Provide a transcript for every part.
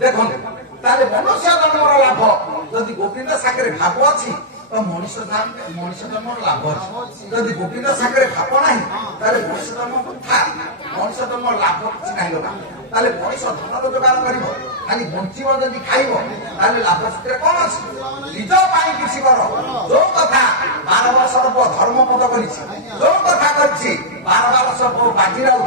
দেখুন তাহলে মনুষ্য জন্মর লাভ যদি গোবিন্দ সাগরে ভাব আছে তো মনুষ্য জন্মর লাভ আছে যদি গোবিন্দ সাগরে ভাব নাই তাহলে মনুষ্য জন্ম কথা মনুষ্য জন্মর লাভ কিছু নাই লোক তাহলে মଣିষ ধন ରୋଜଗାର କରିବ ଖାଲି ବଞ୍ଚିବ ଯଦି ଖାଇବ ତାହେଲେ ଲାଭ ସେଥିରେ କଣ ଅଛି ନିଜ ପାଇଁ କିଛି କର ଯୋଉ କଥା 12 ବର୍ଷର ପୁଅ ଧର୍ମପଦ କରିଛି ଯୋଉ କଥା କରିଛି 12 ବର୍ଷ ପୁଅ ବାଜିରାଉ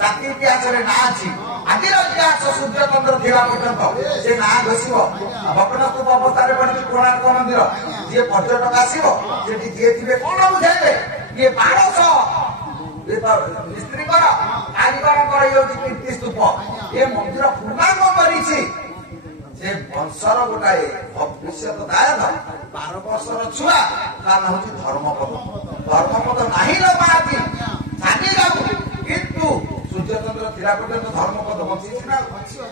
ଜାତି ଇତିହାସରେ ନାଁ ଅଛି ଆଜିର ଇତିହାସ ସୂର୍ଯ୍ୟଚନ୍ଦ୍ର ଥିବା ପର୍ଯ୍ୟନ୍ତ ସେ ନାଁ ଘୋଷିବ ଭଗ୍ନସ୍ତୂପ ଅବସ୍ଥାରେ ପଡିଛି କୋଣାର୍କ ମନ୍ଦିର ଯିଏ ପର୍ଯ୍ୟଟକ ଆସିବ ସେଠି ଯିଏ ଥିବେ କଣ ବୁଝାଇବେ ଇଏ 1200 ମିସ୍ତ୍ରୀଙ୍କର କାରିଗରଙ୍କର ହେଉଛି କୀର୍ତ୍ତି ସ୍ତୂପ ଏ ମନ୍ଦିର ପୂର୍ଣ୍ଣାଙ୍ଗ କରିଛି ସେ ବଂଶର ଗୋଟାଏ ଭବିଷ୍ୟତ ଦାୟକ 12 ବର୍ଷର ଛୁଆ ତା ନାଁ ହେଉଛି ଧର୍ମପଦ ନାହିଁ ଲୋ ମାଆଜି ଛାଡ଼ି ଯାଉ କିନ୍ତୁ ସୂର୍ଯ୍ୟଚନ୍ଦ୍ର ଥିଲା ପର୍ଯ୍ୟନ୍ତ ଧର୍ମପଦ ବଞ୍ଚିଛି ନା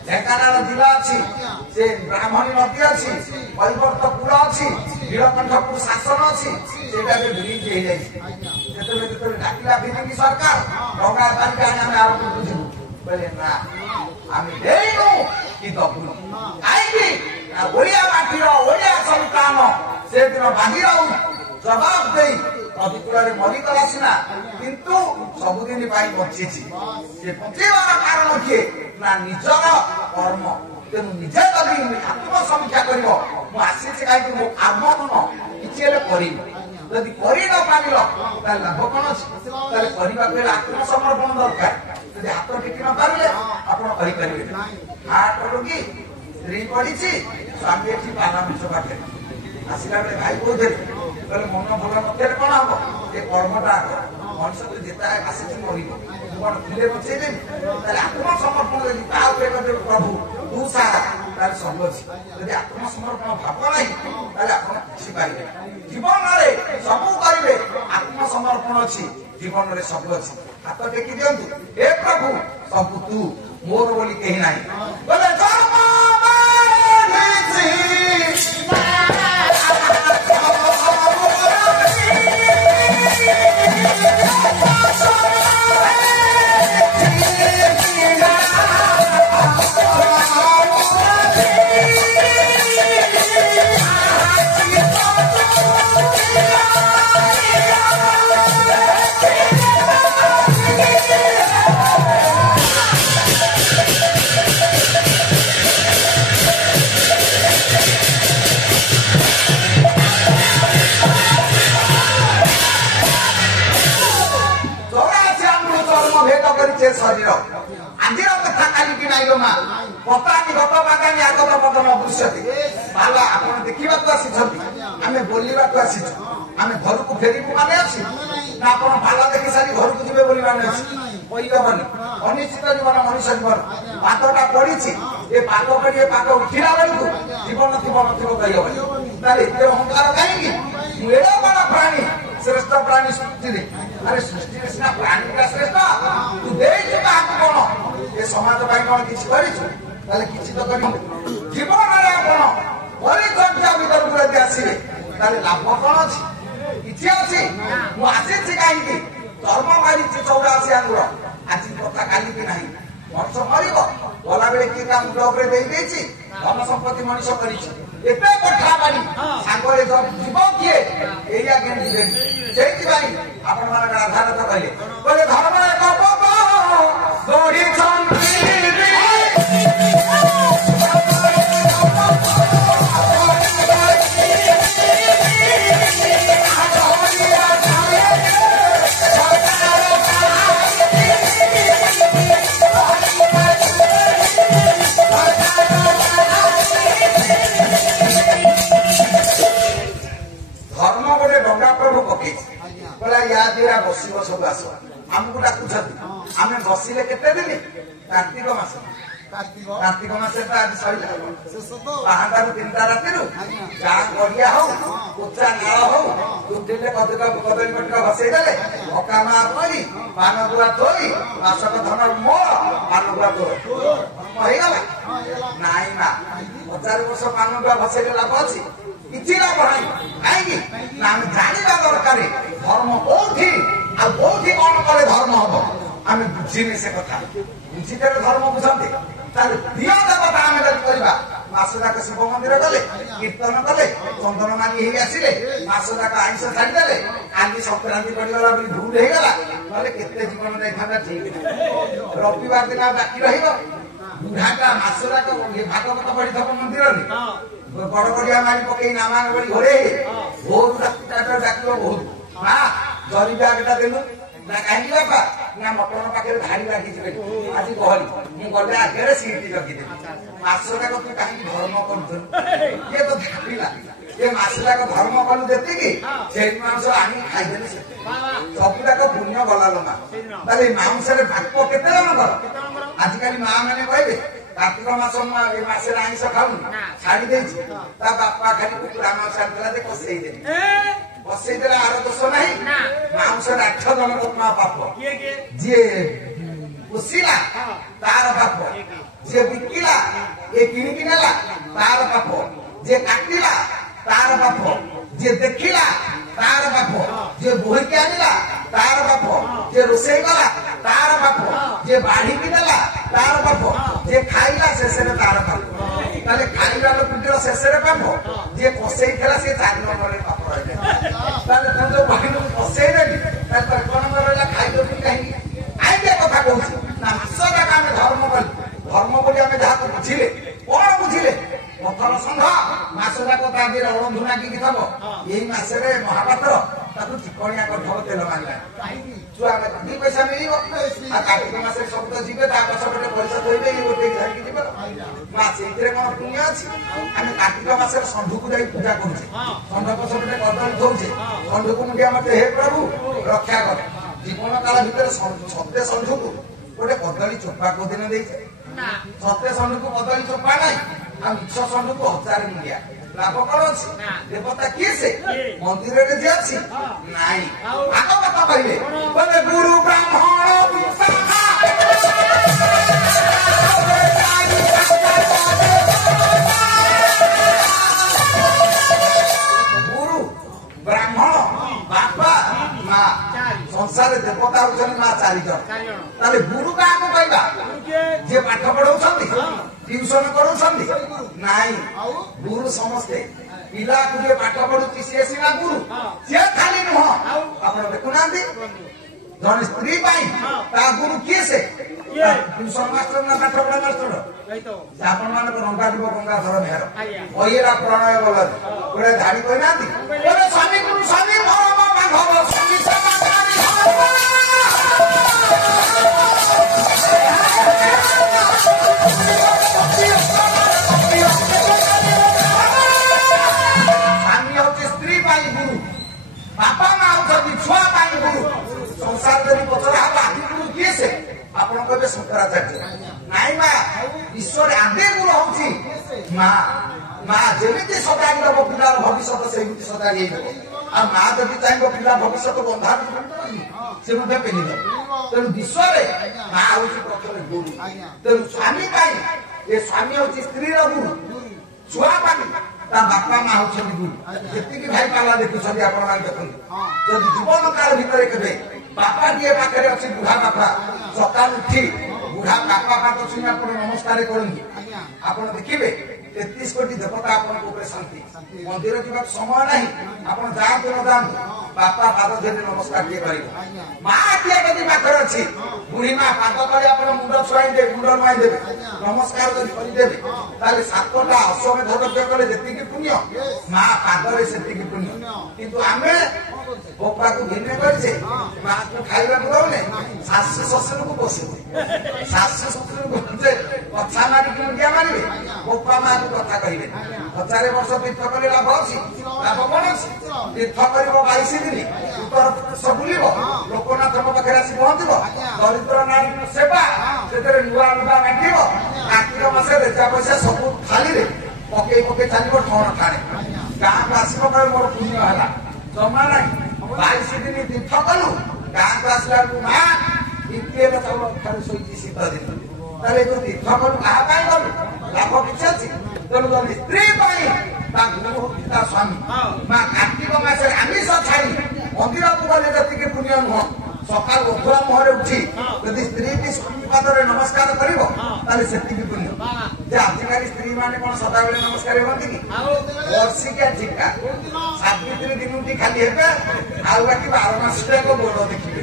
ଢେଙ୍କାନାଳ ଜିଲ୍ଲା ଅଛି ସେ ବ୍ରାହ୍ମଣୀ ନଦୀ ଅଛି କୈବର୍ତ୍ତ କୂଳ ଅଛି ନୀଳକଣ୍ଠପୁର ଶାସନ ଅଛି ସେଇଟା ଏବେ ବ୍ରିଜ ହେଇଯାଇଛି ଯେତେବେଳେ ଡାକିଲା ବିଜେପି ସରକାର ଟଙ୍କା ଧରିକି ଆମେ ଆରମ୍ଭ ବୁଝିବୁ କହିଲେ ନା ଆମେ ଦେଇନୁ କି ଦବୁନୁ କାହିଁକି ଓଡ଼ିଆ ମାଟିର ଓଡ଼ିଆ ସନ୍ତାନ ସେଦିନ ବାହିରଉ ଜବାବ ଦେଇ ନଦୀ କୂଳରେ ମରିଗଲା ସିନା କିନ୍ତୁ ସବୁଦିନ ପାଇଁ ବଞ୍ଚିଛି ସେ ବଞ୍ଚିବାର କାରଣ କିଏ ନା ନିଜର କର୍ମ ତେଣୁ ନିଜେ ଯଦି ଆତ୍ମସମୀକ୍ଷା କରିବ ମୁଁ ଆସିଛି କାହିଁକି ମୋ କର୍ମ କଣ କିଛି ହେଲେ କରିବି ଯଦି କରି ନ ପାରିଲ ତାହେଲେ ଲାଭ କଣ ଅଛି ତାହେଲେ କରିବାକୁ ହେଲେ ଆତ୍ମସମର୍ପଣ ଦରକାର ଯଦି ହାତ ଟେକି ନ ପାରିଲେ ଆପଣ କରିପାରିବେ ହାଟ ରୋଗୀ ସ୍ତ୍ରୀ ପଡିଛି ସ୍ୱାମୀ ଏଠି ପାରାମର୍ଶ ପାଖରେ ଆସିଲା ବେଳେ ଭାଇ କହୁଥିଲେ କହିଲେ ମନ ଭଲ ନଥିଲେ କଣ ହବ ଏ କର୍ମଟା ମଣିଷ ଯେତେ ଆସିଛି ମରିବ କଣ ଫୁଲେ ବଞ୍ଚେଇଦେବି ତାହେଲେ ଆତ୍ମସମର୍ପଣ ଯଦି ତା ଉପରେ କରିଦେବେ ପ୍ରଭୁ ତୁ ସାରା ତାହେଲେ ସବୁ ଅଛି ଯଦି ଆତ୍ମସମର୍ପଣ ଭାବ ନାହିଁ ତାହେଲେ ଆପଣ କିଛି ପାରିବେ ଜୀବନରେ ସବୁ କରିବେ ଆତ୍ମସମର୍ପଣ ଅଛି ଜୀବନରେ ସବୁ ଅଛି ହାତ ଟେକି ଦିଅନ୍ତୁ ଏ ପ୍ରଭୁ ସବୁ ତୁ ମୋର ବୋଲି କେହି ନାହିଁ ବୋଲେ ଶରୀର ଆଜିର କଥା କାଲିକି ନାଇଲୋ ମା ପତାନି ଗତ ପାଗାନି ଆଗତ ପଦନ ଅଦୃଶ୍ୟତି ବାଲା ଆପଣ ଦେଖିବାକୁ ଆସିଛନ୍ତି ଆମେ ବୋଲିବାକୁ ଆସିଛୁ ଆମେ ଘରକୁ ଫେରିବୁ ମାନେ ଅଛି ନା ଆପଣ ବାଲା ଦେଖି ସାରି ଘରକୁ ଯିବେ ବୋଲି ମାନେ ଅଛି କହିହବନି ଅନିଶ୍ଚିତ ଜୀବନ ମଣିଷ ଜୀବନ ପାଦଟା ପଡିଛି ଏ ପାଦ ପଡି ଏ ପାଦ ଉଠିଲା ବେଳକୁ ଜୀବନ ଥିବ ନଥିବ କହିହବନି ତାହେଲେ ଏତେ ଅହଙ୍କାର କାହିଁକି ମୁଁ ଏଡେ ବଡ ପ୍ରାଣୀ ଶ୍ରେଷ୍ଠ ପ୍ରାଣୀ ସୃଷ୍ଟିରେ ଆରେ ସୃଷ୍ଟିରେ ସିନା ପ୍ରାଣୀଟା ଶ୍ରେଷ୍ଠ ତୁ ଦେଇଛୁ କାହାକୁ କଣ ଏ ସମାଜ ପାଇଁ କଣ କିଛି କରିଛୁ ତାହେଲେ କିଛି ତ କରିବ ଜୀବନରେ ଆପଣ ପରିଚର୍ଯ୍ୟା ଭିତରକୁ ଯଦି ଆସିବେ ତାହେଲେ ଲାଭ କଣ ଅଛି କିଛି ଅଛି ମୁଁ ଆସିଛି କାହିଁକି ଧର୍ମ ମାରିଛି 84 ଆଙ୍ଗୁଳ ଆଜି କଥା କାଲିକି ନାହିଁ ମଣିଷ ମରିବ ଗଲାବେଳେ କିଏ ତା ମୁଣ୍ଡ ଉପରେ ଦେଇଛି ଧନ ସମ୍ପତ୍ତି ମଣିଷ କରିଛି ଏତେ କଥା ମାରି ସାଙ୍ଗରେ ଯିବ କିଏ ଏଇଆ କେମିତି ଯିବେନି ସେଇଥିପାଇଁ ଆପଣ ମାନଙ୍କ ଆଧାରତ କହିଲେ କହିଲେ ଧର୍ମ ଏକ ପବ ଗଢ଼ିଛନ୍ତି ବସିବ ସବୁ ଆସ ଆମକୁ ଡାକୁଛନ୍ତି ଆମେ ବସିଲେ କେତେ ଦିନ କାର୍ତ୍ତିକ ମାସ କାର୍ତ୍ତିକ ମାସରେ ତ ଆଜି ସରିଲା ପାହାନ୍ତାରୁ 3ଟା ରାତିରୁ ଗାଁ ଗଡିଆ ହଉ ଉଚ୍ଚା ନାଳ ହଉ ଉଠିଲେ କଦଳୀ ପତ୍ର ବସେଇ ଦେଲେ ଅକା ମା କରି ପାନ ଗୁଆ ଥୋଇ ମାସକ ଧନ ମୋର ପାନ ଗୁଆ ତୋର ହେଇଗଲା ନାଇଁ ମା 1000 ବର୍ଷ ପାନ ଗୁଆ ବସେଇଲେ ଲାଭ ଅଛି କିଛି ଲାଭ ନାହିଁ କାହିଁକି ନା ଆମେ ଜାଣିବା ଦରକାର ଧର୍ମ କୋଉଠି ଆଉ କୋଉଠି କଣ କଲେ ଧର୍ମ ହବ ଆମେ ବୁଝିନି ସେ କଥା ବୁଝିଦେଲେ ଧର୍ମ ବୁଝନ୍ତି ତାହେଲେ ପ୍ରିୟ ଦେବତା ଆମେ ଯଦି କରିବା ମାସ ଯାକ ଶିବ ମନ୍ଦିର ଗଲେ, କୀର୍ତ୍ତନ କଲେ, ଚନ୍ଦନ ମାନି ହେଇ ଆସିଲେ, ମାସ ଯାକ ଆଇଁଷ ଛାଡ଼ିଦେଲେ, କାଲି ସଂକ୍ରାନ୍ତି ପଡିଗଲା ବୋଲି ଭୁଲ ହେଇଗଲା, ନହେଲେ କେତେ ଜୀବନ ଯାଇଥାନ୍ତା ଠିକ ନାହିଁ। ରବିବାର ଦିନ ବାକି ରହିବ, ବୁଢାଟା ମାସ ଯାକ ଭାଗବତ ପଢିଥବ ମନ୍ଦିରରେ, ବଡ ବଡିଆ ମାରି ପକେଇ ନାମାଙ୍ଗ ବଳି ଘୋରେ ବହୁତ ରାତିଟା ଡାକିବ ବହୁତ, ମା ଜରି ବ୍ୟାଗଟା ଦେଲୁ ନା କାହିଁକି ବାପା, ନା ମଟନ ପାଖରେ ଧାଡ଼ି ଲାଗିଛି ଆଜି ଗହଳି, ମୁଁ ଗଲେ ଆଗରେ ସିଟ ରଖିଦେବି। ମାସ ଯାକ ତୁ କାହିଁକି ଧର୍ମ କରୁଥିଲୁ, ଇଏ ତ ଧାପିଲା, ଏ ମାସ ଯାକ ଧର୍ମ କଲୁ ଯେତିକି ସେଇ ମାଂସ ଆଣିକି ଖାଇଦେଲି ସେତିକି, ସବୁଯାକ ପୁଣ୍ୟ ଗଲା ଲୋମା। ତାହେଲେ ଏଇ ମାଂସରେ ଭାଗ କେତେ ଜଣଙ୍କର? ଆଜିକାଲି ମା ମାନେ କହିବେ କାର୍ତ୍ତିକ ମାସ ମୁଁ ଏ ମାସରେ ଆଇଁଷ ଖାଉନି, ଛାଡି ଦେଇଛି, ତା ବାପା ଖାଲି କୁକୁଡ଼ା ମାଂସ ଆଣିଥିଲା ଯେ କଷେଇଦେଲି, ବସେଇଦେଲେ ଆର ଦୋଷ ନାହିଁ, ମାଂସରେ 8 ଜଣଙ୍କ ପାପ, ଯିଏ ପୋଷିଲା ତାର ପାପ, ଯିଏ ବିକିଲା, ଏ କିଣିକି ନେଲା ତାର ପାପ, ଯିଏ କାଟିଲା ତାର ପାପ, ଯିଏ ଦେଖିଲା ତାର ପାପ, ଯିଏ ବୋହିକି ଆଣିଲା ତାର ପାପ, ଯିଏ ରୋଷେଇ କଲା ତାର ପାପ, ଯିଏ ବାଢିକି ଦେଲା ତାର ପାପ, ଯିଏ ଖାଇଲା ଶେଷରେ ତାର ପାପ। ତାହେଲେ ଖାଇବା ଲୋକଟିର ଶେଷରେ ପାପ, ଯିଏ କଷେଇଥିଲା ସେ 4 ନମ୍ବରରେ ପାପ ରହିଲା। ତାହେଲେ ତୁ ଯୋଉ ବହିନକୁ କଷେଇ ଦେଲି ତାହେଲେ 1 ନମ୍ବର ରହିଲା, ଖାଇଦେବି କାହିଁକି? କାହିଁକି କଥା କହୁଛି ନା ମାସ ଯାକ ଆମେ ଧର୍ମ କଲୁ, ଧର୍ମ ବୋଲି ଆମେ ଯାହାକୁ ବୁଝିଲେ, କଣ ବୁଝିଲେ? ପଥର ଷଣ୍ଢ ମାସ ଯାକ ତା ଦେହରେ ଅଳନ୍ଧୁ ନାଗିକି ଥବ, ଏଇ ମାସରେ ମହାପାତ୍ର ତାକୁ ଚିକଣିଆ କରିଥବ ତେଲ ମାରିଲା, ଛୁଆ 2 ପଇସା ମିଳିବ। ଆଉ କାର୍ତ୍ତିକ ମାସରେ ସବୁ ତ ଯିବେ, ତା ପଛପଟେ ପଇସା ଧୋଇବେ, ଇଏ ଗୋଟେ ଧରିକି ଯିବେ। ମା ସେଇଥିରେ କଣ ପୁଣ୍ୟ ଅଛି? ଆମେ କାର୍ତ୍ତିକ ମାସରେ ଷଣ୍ଢକୁ ଯାଇ ପୂଜା କରୁଛେ, ଷଣ୍ଢ ପଛପଟେ କଦଳୀ ଧଉଛେ, ଷଣ୍ଢକୁ ମୁଣ୍ଡିଆ ମାରୁଛେ, ହେ ପ୍ରଭୁ ରକ୍ଷା କର। ଜୀବନ କାଳ ଭିତରେ ସତେ ଷଣ୍ଢକୁ ଗୋଟେ କଦଳୀ ଚୋପା କୋଉଦିନ ଦେଇଛେ? ସତେ ଷଣ୍ଢକୁ କଦଳୀ ଚୋପା ନାହିଁ, ଆଉ ମିଛ ଷଣ୍ଢକୁ 1000 ମୁଣ୍ଡିଆ। ଲାଭ କଣ ଅଛି? ଦେବତା କିଏ ସେ? ମନ୍ଦିରରେ ଯିଏ ଅଛି ନାଇଁ। ଭାଗବତ କହିଲେ ବୋଲେ ଗୁରୁ ବ୍ରାହ୍ମଣ ଗୁରୁ ବ୍ରାହ୍ମଣ ବାପା ମା, ସଂସାରରେ ଦେବତା ହଉଛନ୍ତି ମା 4 ଜଣ। ତାହେଲେ ଗୁରୁ କାହାକୁ କହିବା? ଯିଏ ପାଠ ପଢଉଛନ୍ତି, ଟ୍ୟୁସନ କରୁଛନ୍ତି ନାଇଁ, ଗୁରୁ ସମସ୍ତେ। ପିଲାକୁ ଯିଏ ପାଠ ପଢୁଛି ସିଏ ସିନା ଗୁରୁ, ସିଏ ଖାଲି ନୁହଁ। ଆପଣ ଦେଖୁନାହାନ୍ତି ଜଣେ ସ୍ତ୍ରୀ ପାଇଁ ତା ଗୁରୁ କିଏ? ସେ ଟ୍ୟୁସନ ମାଷ୍ଟର ନା ପାଠ ପଢା ମାଷ୍ଟର? ଆପଣ ମାନଙ୍କ ରଙ୍ଗା ଯିବ ଗଙ୍ଗାଧର ମେହର ବହିରା ପ୍ରଣୟ ବଳରେ ଗୋଟେ ଧାଡି କହିନାହାନ୍ତି, ସ୍ୱାମୀ ଗୁରୁ ସ୍ୱାମୀ ମରମ ମାଧବ ସ୍ୱାମୀ ସ୍ୱାମୀ ହଉଛି ସ୍ତ୍ରୀ ପାଇଁ ଗୁରୁ, ବାପା ମା ହଉଛନ୍ତି ଛୁଆ ପାଇଁ ଗୁରୁ। ସଂସାର ଯଦି ପଚରା ହବ ଆଦି ଗୁରୁ କିଏ ସେ? ଆପଣ କହିବେ ଶଙ୍କରାଚାର୍ଯ୍ୟ। ନାଇଁ ମା, ଈଶ୍ୱର ଆଦି ଗୁରୁ ହଉଛି ମା। ମା ଯେମିତି ସଜାଡ଼ି ଦବ ପିଲାର ଭବିଷ୍ୟତ ସେମିତି ସଜାଡ଼ି ହେଇଯିବ। ଆଉ ମା ଯଦି ଚାହିଁବ ପିଲା ଭବିଷ୍ୟତ ବନ୍ଧା ସେ ମଧ୍ୟ ପିନ୍ଧିବ। ତେଣୁ ବିଶ୍ୱରେ ମା ହଉଛି ପ୍ରଥମେ ଗୁରୁ। ତେଣୁ ସ୍ୱାମୀ ପାଇଁ ଏ ସ୍ୱାମୀ ହଉଛି ସ୍ତ୍ରୀର ଗୁରୁ, ଛୁଆ ପାଇଁ ତା ବାପା ମା ହଉଛନ୍ତି ଗୁରୁ। ଯେତିକି ଭାଇ ପାଲା ଦେଖୁଛନ୍ତି ଆପଣ ମାନେ ଦେଖନ୍ତୁ, ଯଦି ଜୀବନ କାଳ ଭିତରେ କେବେ ବାପା କିଏ ପାଖରେ ଅଛି, ବୁଢା ବାପା, ସକାଳୁ ଉଠି ବୁଢା ବାପା ପାଦ ଛୁଇଁ ଆପଣ ନମସ୍କାର କରନ୍ତି, ଆପଣ ଦେଖିବେ 33 କୋଟି ଦେବତା ଆପଣଙ୍କ ଉପରେ ଶାନ୍ତି। ମନ୍ଦିର ଯିବାକୁ ସମୟ ନାହିଁ, ଆପଣ ଯାଆନ୍ତୁ ନ ଯାଆନ୍ତୁ ବାପା ପାଦ ଧରି ନମସ୍କାର ଟିକେ କରିବେ। ମା କିଏ ଯଦି ପାଖରେ ଅଛି, ବୁଢୀ ମା ପାଦ ତଳେ ଆପଣ ମୁଣ୍ଡ ଛୁଆଇ ଦେବେ, ମୁଣ୍ଡ ନୁଆଇ ଦେବେ, ନମସ୍କାର ଯଦି କରିଦେବେ, ତାହେଲେ 7ଟା ଅଶ୍ୱମେଧ ଯଜ୍ଞ କଲେ ଯେତିକି ପୁଣ୍ୟ, ମା ପାଦରେ ସେତିକି ପୁଣ୍ୟ। କିନ୍ତୁ ଆମେ ବୋପାକୁ ଭିନ୍ନ କରିଛେ, ମାକୁ ଖାଇବାକୁ ଦଉନେ, ଶାଶୁ ଶ୍ୱଶୁରକୁ ପୋଷୁଛେ। ଶାଶୁ ଶ୍ୱଶୁରକୁ କଥା ମାରିକି ମୁଣ୍ଡିଆ ମାରିବେ, ବୋପା ମାକୁ କଥା କହିବେ। 1000 ବର୍ଷ ତୀର୍ଥ କଲେ ଲାଭ ଅଛି? ଲାଭ କଣ ଅଛି? ତୀର୍ଥ କରିବ 22 ଦିନ, ଉତ୍ତର ପ୍ରଦେଶ ବୁଲିବ, ଲୋକନାଥଙ୍କ ପାଖରେ ଆସି ପହଞ୍ଚିବ, ଦରିଦ୍ର ନାରୀ ସେବା, ସେଥିରେ ନୂଆ ଲୁଗା ବାଣ୍ଟିବ, କାର୍ତ୍ତିକ ମାସରେ ରେଜା ପଇସା ସବୁ ଥାଳିରେ ପକେଇ ପକେଇ ଚାଲିବ ଠଣ ଠାଣେ। ଗାଁକୁ ଆସିବ କହିବ ମୋର ପୁଣ୍ୟ ହେଲା। ଜମା ନାହିଁ। 22 ଦିନ ତୀର୍ଥ କଲୁ, ଗାଁକୁ ଆସିଲା ବେଳକୁ ମା ବିପିଏଲ ଚାଉଳ ଥରେ ଶୋଇଛି ଶୀତ ଦିନ। ତାହେଲେ ଯୋଉ ତୀର୍ଥ କଲୁ କାହା ପାଇଁ କଲୁ? ଲାଭ କିଛି ଅଛି? ତେଣୁ ଯଦି ସ୍ତ୍ରୀ ପାଇଁ ତା ଗୁରୁ ହଉଛି ତା ସ୍ୱାମୀ। ମା କାର୍ତ୍ତିକ ମାସରେ ଆମିଷ ଛାଡି ମନ୍ଦିରକୁ ଗଲେ ଯେତିକି ପୁଣ୍ୟ ନୁହଁ, ସକାଳୁ ଉଧୁଆ ମୁହଁରେ ଉଠି ଯଦି ସ୍ତ୍ରୀଟି ସ୍ୱାମୀ ପାଦରେ ନମସ୍କାର କରିବ ତାହେଲେ ସେତିକି ପୁଣ୍ୟ। ଯେ ଆଜିକାଲି ସ୍ତ୍ରୀ ମାନେ କଣ ସଦାବେଳେ ନମସ୍କାର ହୁଅନ୍ତି କି? ବର୍ଷିକିଆ ଠିକା ସାବିତ୍ରୀ ଦିନଟି ଖାଲି ହେବେ, ଆଉ ବାକି 12 ମାସ ଗୋଡ ଦେଖିବେ।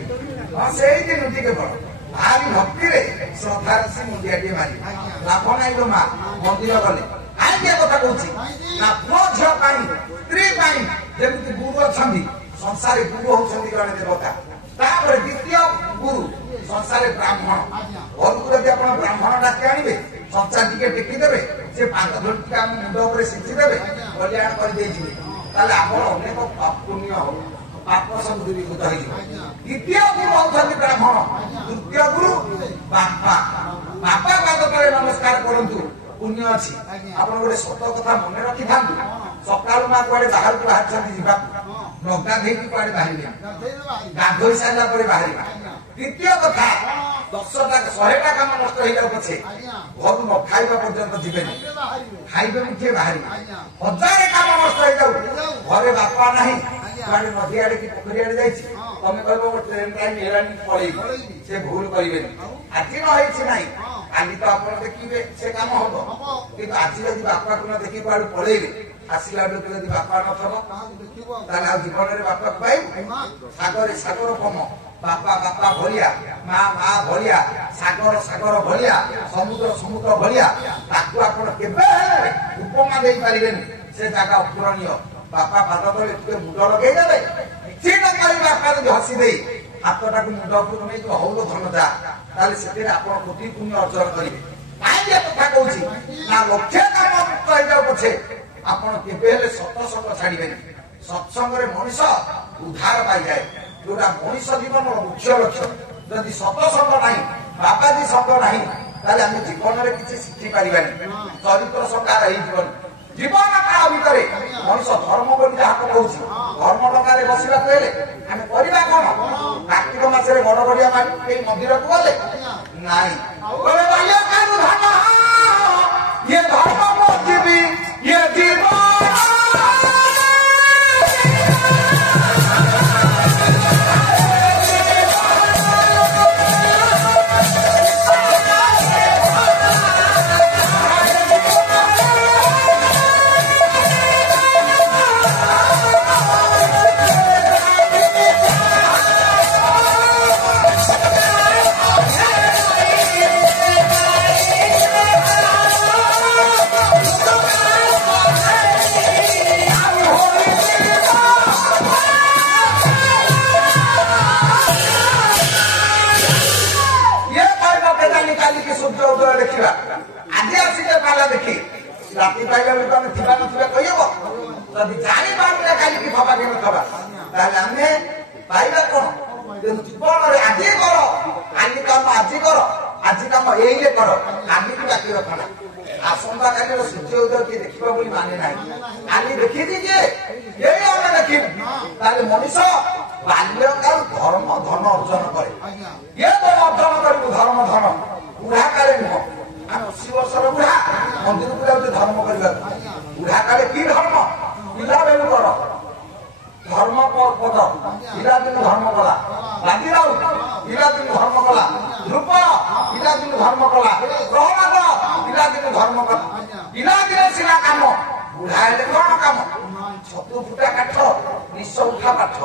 ହଁ ସେଇ ଦିନଟି କେବଳ ଭାରି ଭକ୍ତିରେ ଶ୍ରଦ୍ଧାର ସେ ମୁଣ୍ଡିଆଟିଏ ମାରିବେ। ଲାଭ ନାହିଁ ଲୋ ମା ମନ୍ଦିର ଗଲେ। କାହିଁକି କଥା କହୁଛି ନା ପୁଅ ଝିଅ ପାଇଁ ସ୍ତ୍ରୀ ପାଇଁ ଯେମିତି ଗୁରୁ ଅଛନ୍ତି, ସଂସାରେ ଗୁରୁ ହଉଛନ୍ତି ଜଣେ ଦେବତା। ତାପରେ ଦ୍ୱିତୀୟ ଗୁରୁ ସଂସାରେ ବ୍ରାହ୍ମଣ। ଘରକୁ ଯଦି ଆପଣ ବ୍ରାହ୍ମଣ ଡାକି ଆଣିବେ, ସଂସାର ଟିକେ ଟେକିଦେବେ, ସେ ପାଦ ଧରି ଟିକେ ଆମ ମୁଣ୍ଡ ଉପରେ ସିଞ୍ଚି ଦେବେ, କଲ୍ୟାଣ କରିଦେଇଯିବେ, ତାହେଲେ ଆମର ଅନେକ ପୁଣ୍ୟ ହବ, ପାପ ସବୁ ଦୂରୀଭୂତ ହେଇଯିବ। ଦ୍ୱିତୀୟ ଗୁରୁ ହଉଛନ୍ତି ବ୍ରାହ୍ମଣ। ତୃତୀୟ ଗୁରୁ ବାପା। ବାପା ପାଦ ତଳେ ନମସ୍କାର କରନ୍ତୁ, ପୁଣ୍ୟ ଅଛି। ଆପଣ ଗୋଟେ ସତ କଥା ମନେ ରଖିଥାନ୍ତୁ, ସକାଳୁ ମା କୁଆଡେ ବାହାରକୁ ବାହାରିଛନ୍ତି ଯିବାକୁ, ନଗାଧେଇକି କୁଆଡେ ବାହାରିବେ, ଗାଧୋଇ ସାରିଲା ପରେ ବାହାରିବା। ଦ୍ୱିତୀୟ କଥା 10ଟା 100ଟା କାମ ନଷ୍ଟ ହେଇଯାଉ ପଛେ ଘରୁ ନ ଖାଇବା ପର୍ଯ୍ୟନ୍ତ ଯିବେନି, ଖାଇବେ ମୁଠିଏ ବାହାରିବେ। 1000 କାମ ନଷ୍ଟ ହେଇଯାଉ, ଘରେ ବାପା ନାହିଁ, କୁଆଡେ ନଦୀ ଆଡେ କି ପୋଖରୀ ଆଡେ ଯାଇଛି, ତମେ କହିବ ମୋ ଟ୍ରେନ ଟାଇମ ହେଲାଣି ପଳେଇବି, ସେ ଭୁଲ କରିବେନି। ଆଜି ନ ହେଇଛି ନାହିଁ, କାଲି ତ ଆପଣ ଦେଖିବେ ସେ କାମ ହବ। କିନ୍ତୁ ଆଜି ଯଦି ବାପାକୁ ନ ଦେଖି କୁଆଡେ ପଳେଇବେ, ଆସିଲା ବେଳକୁ ଯଦି ବାପା ନଥବ ତାହେଲେ ଆଉ ଜୀବନରେ ବାପାକୁ ପାଇବୁ? ସାଗରେ ସାଗର କମ, ବାପା ବାପା ଭଳିଆ, ମା ମା ଭଳିଆ, ସାଗର ସାଗର ଭଳିଆ, ସମୁଦ୍ର ସମୁଦ୍ର ଭଳିଆ, ତାକୁ ଆପଣ କେବେ ହେଲେ ଉପମା ଦେଇପାରିବେନି। ସେ ଜାଗା ଅପୂରଣୀୟ। ବାପା ପାଦ ତଳେ ଟିକେ ମୁଣ୍ଡ ଲଗେଇଦେବେ, କିଛି ନ କରି ବାପା ଯଦି ହସି ଦେଇ ହାତଟାକୁ ମୁଣ୍ଡ ଉପରକୁ ନେଇକି ହଉଲ ଧନ ଯା, ତାହେଲେ ସେଥିରେ ଆପଣ କୋଟି ପୁଣ୍ୟ ଅର୍ଜନ କରିବେ। କାହିଁକି ଏ କଥା କହୁଛି ନା ଲକ୍ଷ୍ୟ କାମ ମୁକ୍ତ ହେଇଯାଉ ପଛେ ଆପଣ କେବେ ହେଲେ ସତ୍ସଙ୍ଗ ଛାଡିବେନି। ସତ୍ସଙ୍ଗରେ ମଣିଷ ଉଦ୍ଧାର ପାଇଯାଏ, ଯୋଉଟା ମଣିଷ ଜୀବନର ମୁଖ୍ୟ ଲକ୍ଷ୍ୟ। ଯଦି ସତ୍ସଙ୍ଗ ନାହିଁ, ବାବାଜୀ ସଙ୍ଗ ନାହିଁ, ତାହେଲେ ଆମେ ଜୀବନରେ କିଛି ଶିଖି ପାରିବାନି, ଚରିତ୍ର ସଂକାର ହେଇଯିବନି। ଜୀବନ କାଳ ଭିତରେ ମଣିଷ ଧର୍ମ ବୋଲି ଯାହାକୁ କହୁଛି, ଧର୍ମ ଟଙ୍କାରେ ବସିବାକୁ ହେଲେ ଆମେ କରିବା କଣ? କାର୍ତ୍ତିକ ମାସରେ ବଡ ବଡିଆ ମାଟି ମନ୍ଦିରକୁ ଗଲେ ନାଇଁ, ଇଏ ଧର୍ମ ମୁଁ ଯିବି, ଇଏ ଜୀବନ ଦେଖିବା। ଆଜି ଆସିଲେ ପାଲା ଦେଖି ରାତି ପାଇଲା ବେଳକୁ ଆମେ ଥିବା ନଥିବା କହିହବ? ଯଦି ଜାଣିପାରିଲେ କାଲିକି ଥବା କି ନଥବା, ତାହେଲେ ଆମେ ପାଇବା କଣ? ତେଣୁ ଜୀବନରେ ଆଜି କର, କାଲି କାମ ଆଜି କର, ଆଜି କାମ ଏଇଲେ କର, କାଲିକୁ ବାକି ରଖନା। ଆସନ୍ତା କାଲିର ସୂର୍ଯ୍ୟ ଉଦୟ କିଏ ଦେଖିବ ବୋଲି ମାନେ ନାହିଁ। କାଲି ଦେଖିଛି କିଏ? ଏଇ ଆମେ ଦେଖିବୁ। ତାହେଲେ ମଣିଷ ବାଲ୍ୟକାଳ ଧର୍ମ ଧନ ଅର୍ଜନ କରେ। ଇଏ ତ ଅର୍ଜନ କରିବୁ ଧର୍ମ ଧନ, ବୁଢା କାଳେ ନୁହଁ। ଆମେ 80 ବର୍ଷର ବୁଢା ମନ୍ଦିରକୁ ଯାଉଛେ ଧର୍ମ କରିବାକୁ। ବୁଢା କାଳେ କି ଧର୍ମ? ପିଲାବେଳୁ କର ଧର୍ମ ପଦ, ପିଲାଦିନୁ ଧର୍ମ କଲା। ବାଜିରାଉ ପିଲାଦିନୁ ଧର୍ମ କଲା। ଧ୍ରୁବ ପିଲାଦିନୁ ଧର୍ମ କଲା। ପ୍ରହ୍ଲାଦ ପିଲାଦିନୁ ଧର୍ମ କଲା। ପିଲାଦିନେ ସିନା କାମ, ବୁଢା ହେଲେ କଣ କାମ? ଛତୁ ଫୁଟା କାଠ, ନିଶ ଉଠା ପାଠ।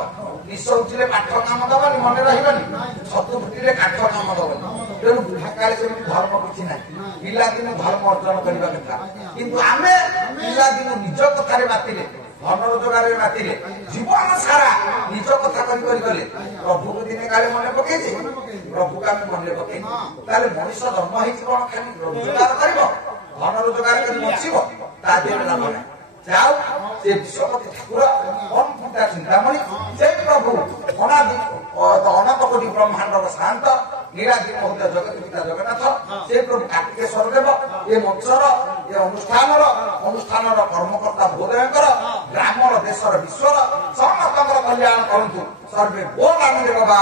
ନିଶ ଉଠିଲେ ପାଠ କାମ ଦବନି, ମନେ ରହିବନି। ଛତୁ ଫୁଟିଲେ କାଠ କାମ ଦବନି। ତେଣୁ ବୁଢା କାଳେ ସେମିତି ଧର୍ମ କିଛି ନାହିଁ। ପିଲାଦିନୁ ଧର୍ମ ଅର୍ଜନ କରିବା କଥା। କିନ୍ତୁ ଆମେ ପିଲାଦିନୁ ନିଜ କଥାରେ ମାତିଲେ, ଧନ ରୋଜଗାରରେ ମାତିଲେ, ଜୀବନ ସାରା ନିଜ କଥା କରି କରି ଗଲେ ପ୍ରଭୁକୁ ଦିନେ କାଳେ ମନେ ପକେଇଛି, ପ୍ରଭୁକୁ ଆମେ ମନେ ପକେଇବୁ। ତାହେଲେ ମଣିଷ ଜନ୍ମ ହେଇଛି କଣ ଖାଲି ରୋଜଗାର କରିବ, ଧନ ରୋଜଗାର କରି ବଞ୍ଚିବ, ତା ଦେହରେ ଲାଭ ନାହିଁ। ଯାଉ ସେ ବିଶ୍ୱପତି ଠାକୁର କଣ ଚିନ୍ତାମଣି, ସେ ପ୍ରଭୁ ଅନନ୍ତ କୋଟି ବ୍ରହ୍ମାଣ୍ଡର ଶାନ୍ତ ନିରାଦିନ ହଉଥିବା ଜଗତ ପିତା ଜଗନ୍ନାଥ, ସେ ପ୍ରଭୁ କାର୍ତ୍ତିକେଶ୍ୱର ଦେବ ଏ ମଞ୍ଚର ଏ ଅନୁଷ୍ଠାନର କର୍ମକର୍ତ୍ତା ଭୋଦୟଙ୍କର, ଗ୍ରାମର ଦେଶର ବିଶ୍ୱର ସମସ୍ତଙ୍କର କଲ୍ୟାଣ କରନ୍ତୁ। ସର୍ବେ ବୋଲ ଆନନ୍ଦ ବାବା।